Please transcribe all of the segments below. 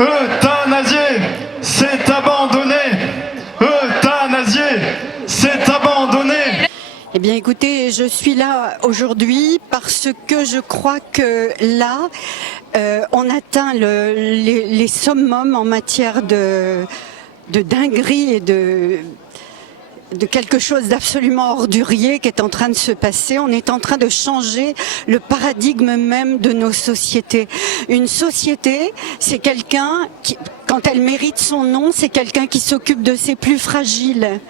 Euthanasier, c'est abandonner. Euthanasier, c'est abandonner. Eh bien écoutez, je suis là aujourd'hui parce que je crois que là, on atteint les summums en matière de dinguerie et de quelque chose d'absolument ordurier qui est en train de se passer. On est en train de changer le paradigme même de nos sociétés. Une société, c'est quelqu'un qui, quand elle mérite son nom, c'est quelqu'un qui s'occupe de ses plus fragiles.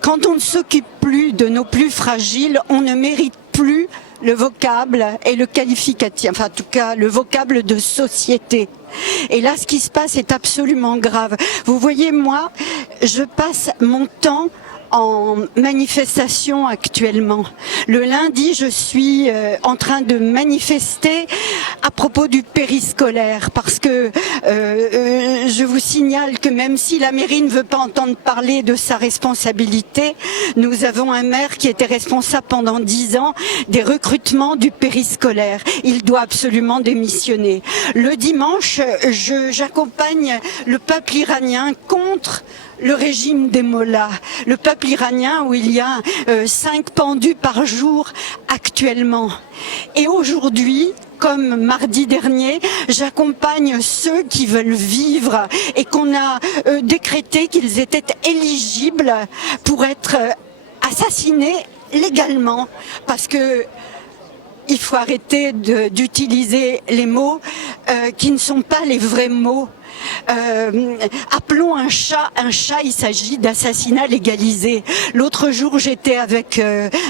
Quand on ne s'occupe plus de nos plus fragiles, on ne mérite plus le vocable et le qualificatif, enfin en tout cas le vocable de société. Et là, ce qui se passe est absolument grave. Vous voyez, moi, je passe mon temps en manifestation actuellement. Le lundi, je suis en train de manifester à propos du périscolaire parce que je vous signale que même si la mairie ne veut pas entendre parler de sa responsabilité, nous avons un maire qui était responsable pendant 10 ans des recrutements du périscolaire. Il doit absolument démissionner. Le dimanche, j'accompagne le peuple iranien contre le régime des mollahs, le peuple iranien où il y a 5 pendus par jour actuellement. Et aujourd'hui, comme mardi dernier, j'accompagne ceux qui veulent vivre et qu'on a décrété qu'ils étaient éligibles pour être assassinés légalement parce que il faut arrêter d'utiliser les mots qui ne sont pas les vrais mots. Appelons un chat, il s'agit d'assassinat légalisé. L'autre jour, j'étais avec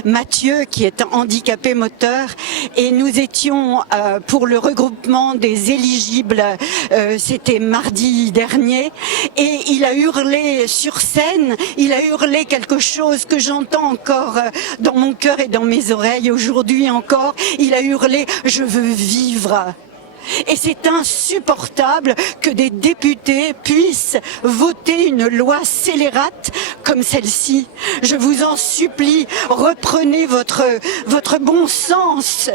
Mathieu, qui est handicapé moteur, et nous étions pour le regroupement des éligibles, c'était mardi dernier, et il a hurlé sur scène, il a hurlé quelque chose que j'entends encore dans mon cœur et dans mes oreilles aujourd'hui encore, il a hurlé « Je veux vivre ». Et c'est insupportable que des députés puissent voter une loi scélérate comme celle-ci. Je vous en supplie, reprenez votre bon sens.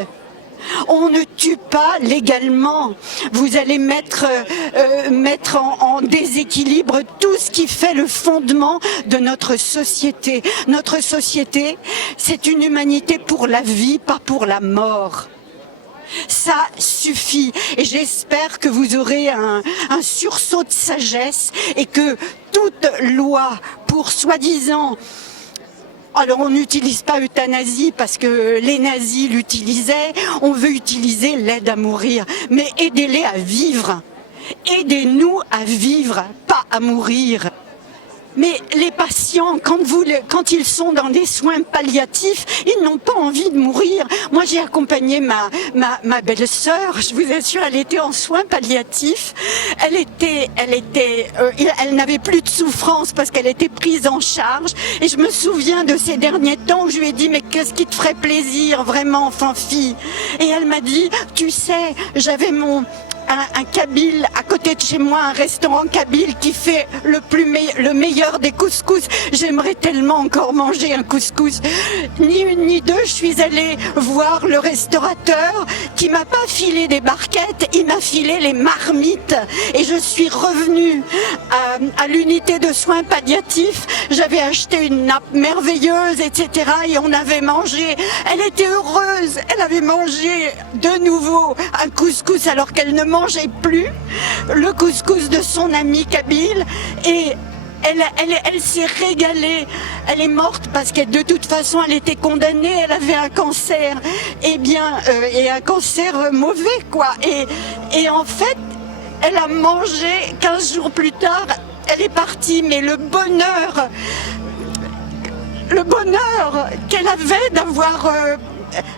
On ne tue pas légalement. Vous allez mettre en déséquilibre tout ce qui fait le fondement de notre société. Notre société, c'est une humanité pour la vie, pas pour la mort. Ça suffit et j'espère que vous aurez un sursaut de sagesse et que toute loi pour soi-disant, alors on n'utilise pas euthanasie parce que les nazis l'utilisaient, on veut utiliser l'aide à mourir, mais aidez-les à vivre, aidez-nous à vivre, pas à mourir. Mais les patients, quand ils sont dans des soins palliatifs, ils n'ont pas envie de mourir. Moi, j'ai accompagné ma belle-sœur, je vous assure, elle était en soins palliatifs. Elle n'avait plus de souffrance parce qu'elle était prise en charge. Et je me souviens de ces derniers temps où je lui ai dit, mais qu'est-ce qui te ferait plaisir, vraiment, enfant-fille? Et elle m'a dit, tu sais, j'avais un kabyle à côté de chez moi, un restaurant kabyle qui fait le meilleur des couscous. J'aimerais tellement encore manger un couscous. Ni une ni deux, je suis allée voir le restaurateur qui m'a pas filé des barquettes, il m'a filé les marmites. Et je suis revenue à l'unité de soins palliatifs. J'avais acheté une nappe merveilleuse, etc. Et on avait mangé. Elle était heureuse. Elle avait mangé de nouveau un couscous alors qu'elle ne mangeait plus le couscous de son ami kabyle et elle s'est régalée. Elle est morte parce que de toute façon elle était condamnée, elle avait un cancer et un cancer mauvais quoi et en fait elle a mangé 15 jours plus tard, elle est partie, mais le bonheur qu'elle avait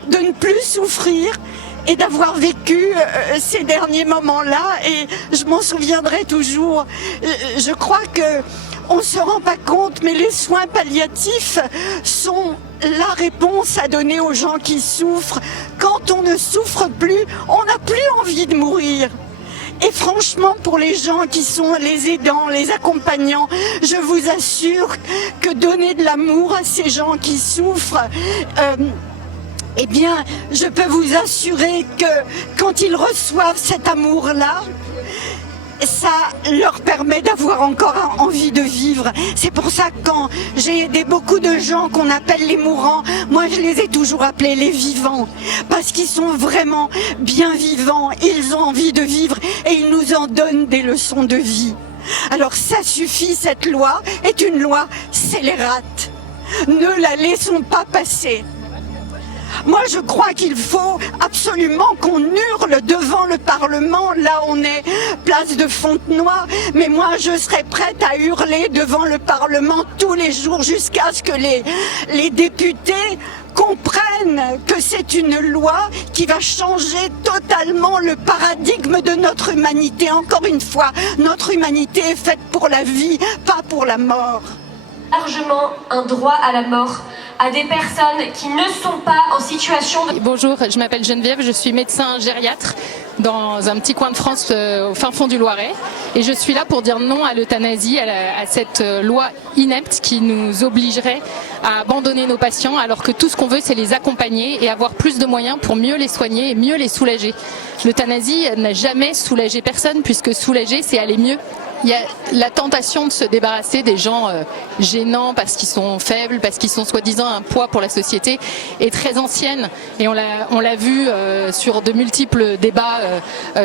de ne plus souffrir et d'avoir vécu ces derniers moments-là, et je m'en souviendrai toujours. Je crois que on se rend pas compte, mais les soins palliatifs sont la réponse à donner aux gens qui souffrent. Quand on ne souffre plus, on n'a plus envie de mourir. Et franchement, pour les gens qui sont les aidants, les accompagnants, je vous assure que donner de l'amour à ces gens qui souffrent, eh bien, je peux vous assurer que quand ils reçoivent cet amour-là, ça leur permet d'avoir encore envie de vivre. C'est pour ça que quand j'ai aidé beaucoup de gens qu'on appelle les mourants, moi je les ai toujours appelés les vivants, parce qu'ils sont vraiment bien vivants, ils ont envie de vivre et ils nous en donnent des leçons de vie. Alors ça suffit, cette loi est une loi scélérate. Ne la laissons pas passer. Moi, je crois qu'il faut absolument qu'on hurle devant le Parlement. Là, on est place de Fontenoy. Mais moi, je serais prête à hurler devant le Parlement tous les jours jusqu'à ce que les députés comprennent que c'est une loi qui va changer totalement le paradigme de notre humanité. Encore une fois, notre humanité est faite pour la vie, pas pour la mort. Largement un droit à la mort à des personnes qui ne sont pas en situation de... Bonjour, je m'appelle Geneviève, je suis médecin gériatre dans un petit coin de France au fin fond du Loiret. Et je suis là pour dire non à l'euthanasie, à cette loi inepte qui nous obligerait à abandonner nos patients alors que tout ce qu'on veut c'est les accompagner et avoir plus de moyens pour mieux les soigner et mieux les soulager. L'euthanasie n'a jamais soulagé personne puisque soulager c'est aller mieux. Il y a la tentation de se débarrasser des gens gênants parce qu'ils sont faibles, parce qu'ils sont soi-disant un poids pour la société, est très ancienne. Et on l'a vu sur de multiples débats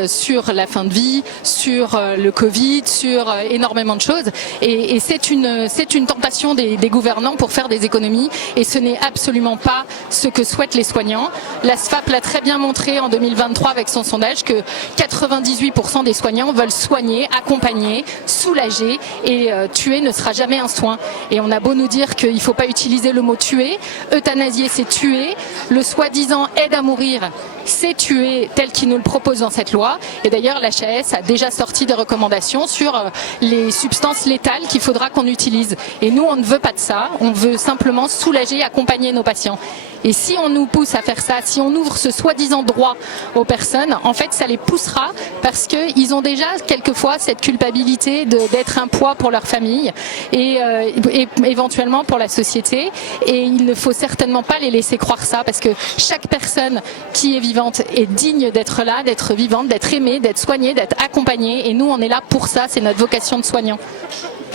sur la fin de vie, sur le Covid, sur énormément de choses. Et c'est une tentation des gouvernants pour faire des économies. Et ce n'est absolument pas ce que souhaitent les soignants. La SFAP l'a très bien montré en 2023 avec son sondage que 98% des soignants veulent soigner, accompagner, soulager et tuer ne sera jamais un soin. Et on a beau nous dire qu'il ne faut pas utiliser le mot tuer, euthanasier c'est tuer, le soi-disant aide à mourir c'est tuer tel qu'il nous le propose dans cette loi. Et d'ailleurs l'HAS a déjà sorti des recommandations sur les substances létales qu'il faudra qu'on utilise. Et nous on ne veut pas de ça, on veut simplement soulager et accompagner nos patients. Et si on nous pousse à faire ça, si on ouvre ce soi-disant droit aux personnes, en fait ça les poussera parce qu'ils ont déjà quelquefois cette culpabilité d'être un poids pour leur famille et éventuellement pour la société. Et il ne faut certainement pas les laisser croire ça parce que chaque personne qui est vivante est digne d'être là, d'être vivante, d'être aimée, d'être soignée, d'être accompagnée. Et nous on est là pour ça, c'est notre vocation de soignant.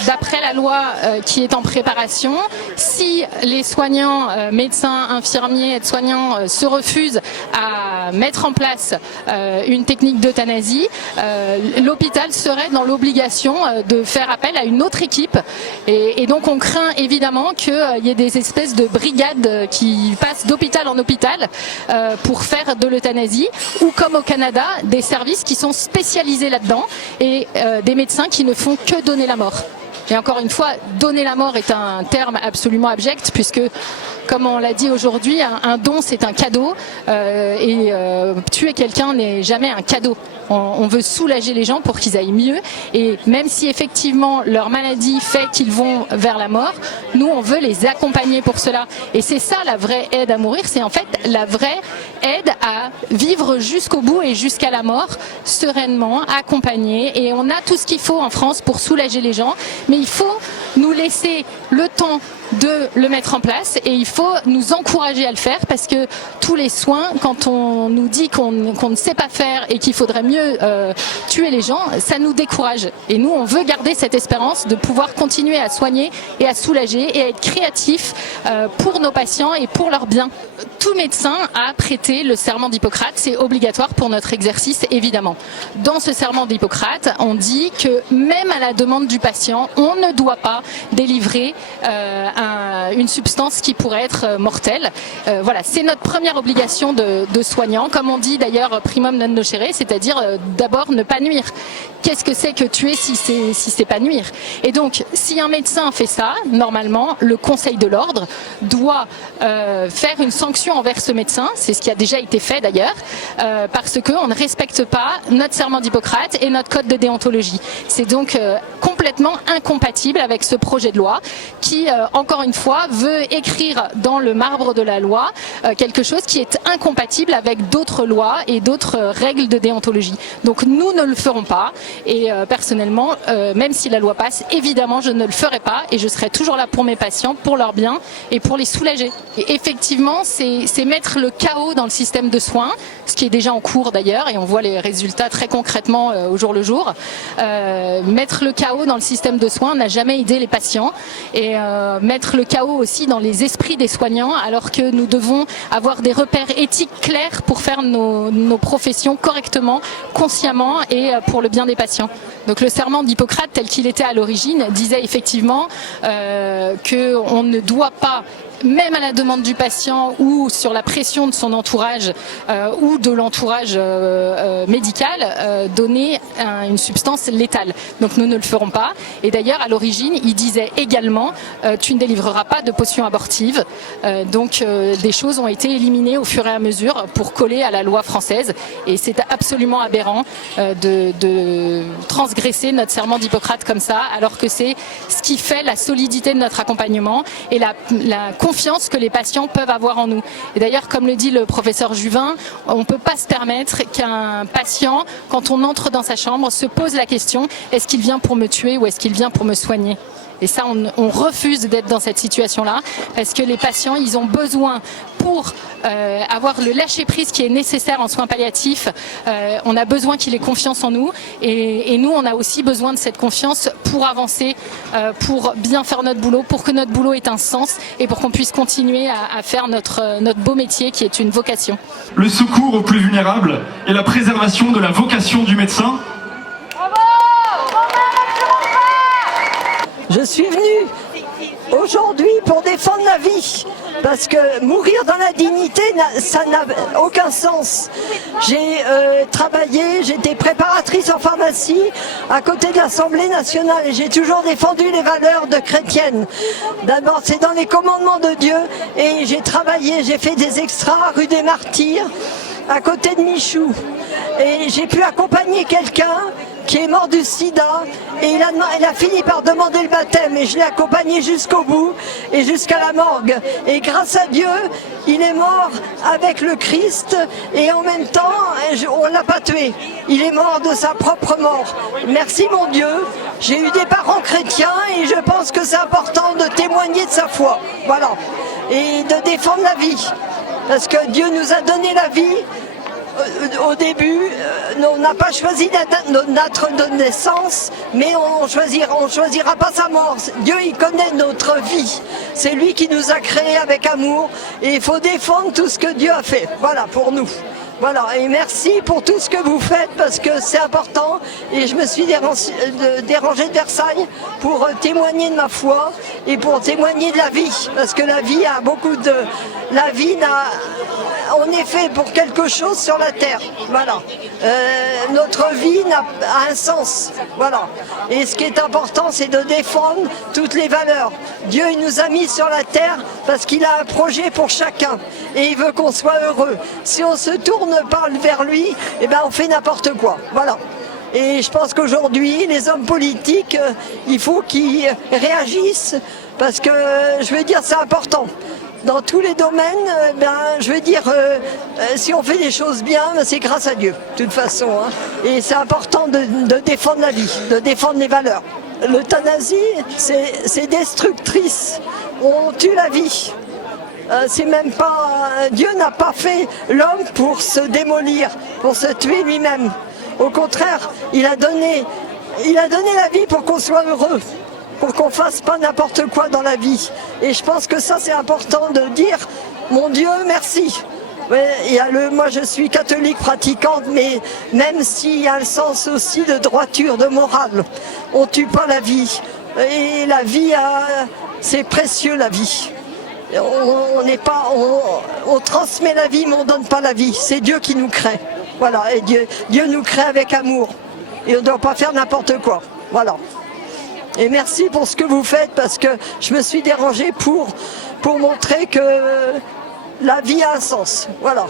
D'après la loi qui est en préparation, si les soignants, médecins, infirmiers, aides-soignants se refusent à mettre en place une technique d'euthanasie, l'hôpital serait dans l'obligation de faire appel à une autre équipe. Et donc on craint évidemment qu'il y ait des espèces de brigades qui passent d'hôpital en hôpital pour faire de l'euthanasie, ou comme au Canada, des services qui sont spécialisés là-dedans et des médecins qui ne font que donner la mort. Et encore une fois, donner la mort est un terme absolument abject puisque, comme on l'a dit aujourd'hui, un don c'est un cadeau et tuer quelqu'un n'est jamais un cadeau. On veut soulager les gens pour qu'ils aillent mieux et même si effectivement leur maladie fait qu'ils vont vers la mort, nous on veut les accompagner pour cela. Et c'est ça la vraie aide à mourir, c'est en fait la vraie aide à vivre jusqu'au bout et jusqu'à la mort, sereinement, accompagné. Et on a tout ce qu'il faut en France pour soulager les gens, mais il faut nous laisser le temps de le mettre en place et il faut nous encourager à le faire parce que tous les soins, quand on nous dit qu'on ne sait pas faire et qu'il faudrait mieux tuer les gens, ça nous décourage. Et nous, on veut garder cette espérance de pouvoir continuer à soigner et à soulager et à être créatif pour nos patients et pour leur bien. Tout médecin a prêté le serment d'Hippocrate, c'est obligatoire pour notre exercice évidemment. Dans ce serment d'Hippocrate, on dit que même à la demande du patient, on ne doit pas délivrer une substance qui pourrait être mortelle. Voilà, c'est notre première obligation de soignant, comme on dit d'ailleurs primum non nocere, c'est-à-dire d'abord ne pas nuire. Qu'est-ce que c'est que tuer si c'est pas nuire? Et donc, si un médecin fait ça, normalement, le Conseil de l'ordre doit faire une sanction envers ce médecin, c'est ce qui a déjà été fait d'ailleurs, parce qu'on ne respecte pas notre serment d'Hippocrate et notre code de déontologie. C'est donc complètement incompatible avec ce projet de loi qui, encore une fois, veut écrire dans le marbre de la loi quelque chose qui est incompatible avec d'autres lois et d'autres règles de déontologie. Donc nous ne le ferons pas et personnellement, même si la loi passe, évidemment je ne le ferai pas et je serai toujours là pour mes patients, pour leur bien et pour les soulager. Et effectivement, c'est mettre le chaos dans le système de soins, ce qui est déjà en cours d'ailleurs et on voit les résultats très concrètement au jour le jour. Mettre le chaos dans le système de soins n'a jamais aidé les patients et mettre le chaos aussi dans les esprits des soignants alors que nous devons avoir des repères éthiques clairs pour faire nos professions correctement, consciemment et pour le bien des patients. Donc le serment d'Hippocrate tel qu'il était à l'origine disait effectivement qu'on ne doit pas, même à la demande du patient ou sur la pression de son entourage ou de l'entourage médical, donner une substance létale. Donc nous ne le ferons pas. Et d'ailleurs, à l'origine, il disait également tu ne délivreras pas de potions abortives. Donc des choses ont été éliminées au fur et à mesure pour coller à la loi française. Et c'est absolument aberrant de transgresser notre serment d'Hippocrate comme ça, alors que c'est ce qui fait la solidité de notre accompagnement et la confiance que les patients peuvent avoir en nous. Et d'ailleurs, comme le dit le professeur Juvin, on ne peut pas se permettre qu'un patient, quand on entre dans sa chambre, se pose la question, est-ce qu'il vient pour me tuer ou est-ce qu'il vient pour me soigner ? Et ça, on refuse d'être dans cette situation-là parce que les patients, ils ont besoin pour avoir le lâcher-prise qui est nécessaire en soins palliatifs. On a besoin qu'il ait confiance en nous et nous, on a aussi besoin de cette confiance pour avancer, pour bien faire notre boulot, pour que notre boulot ait un sens et pour qu'on puisse continuer à faire notre beau métier qui est une vocation. Le secours aux plus vulnérables et la préservation de la vocation du médecin. Je suis venue aujourd'hui pour défendre la vie, parce que mourir dans la dignité, ça n'a aucun sens. J'ai travaillé, j'étais préparatrice en pharmacie à côté de l'Assemblée nationale et j'ai toujours défendu les valeurs de chrétiennes. D'abord, c'est dans les commandements de Dieu et j'ai travaillé, j'ai fait des extras rue des Martyrs, à côté de Michou. Et j'ai pu accompagner quelqu'un qui est mort du sida et il a fini par demander le baptême et je l'ai accompagné jusqu'au bout et jusqu'à la morgue. Et grâce à Dieu, il est mort avec le Christ et en même temps, on ne l'a pas tué. Il est mort de sa propre mort. Merci mon Dieu, j'ai eu des parents chrétiens et je pense que c'est important de témoigner de sa foi. Voilà. Et de défendre la vie. Parce que Dieu nous a donné la vie. Au début, on n'a pas choisi notre naissance, mais on choisira pas sa mort. Dieu, il connaît notre vie. C'est lui qui nous a créés avec amour et il faut défendre tout ce que Dieu a fait. Voilà, pour nous. Voilà, et merci pour tout ce que vous faites parce que c'est important et je me suis dérangée de Versailles pour témoigner de ma foi et pour témoigner de la vie parce que la vie a beaucoup de... La vie on est fait pour quelque chose sur la terre, voilà. Notre vie a un sens, voilà. Et ce qui est important, c'est de défendre toutes les valeurs. Dieu, il nous a mis sur la terre parce qu'il a un projet pour chacun et il veut qu'on soit heureux. Si on se tourne pas vers lui, eh ben on fait n'importe quoi, voilà. Et je pense qu'aujourd'hui, les hommes politiques, il faut qu'ils réagissent parce que, je veux dire, c'est important. Dans tous les domaines, je veux dire, si on fait des choses bien, c'est grâce à Dieu, de toute façon. Hein. Et c'est important de défendre la vie, de défendre les valeurs. L'euthanasie, c'est destructrice. On tue la vie. C'est même pas... Dieu n'a pas fait l'homme pour se démolir, pour se tuer lui-même. Au contraire, il a donné la vie pour qu'on soit heureux. Pour qu'on fasse pas n'importe quoi dans la vie. Et je pense que ça c'est important de dire, mon Dieu, merci. Moi je suis catholique pratiquante, mais même s'il y a le sens aussi de droiture, de morale, on tue pas la vie. Et la vie, c'est précieux la vie. On transmet la vie, mais on donne pas la vie. C'est Dieu qui nous crée. Voilà, et Dieu nous crée avec amour. Et on ne doit pas faire n'importe quoi. Voilà. Et merci pour ce que vous faites parce que je me suis dérangée pour montrer que la vie a un sens. Voilà.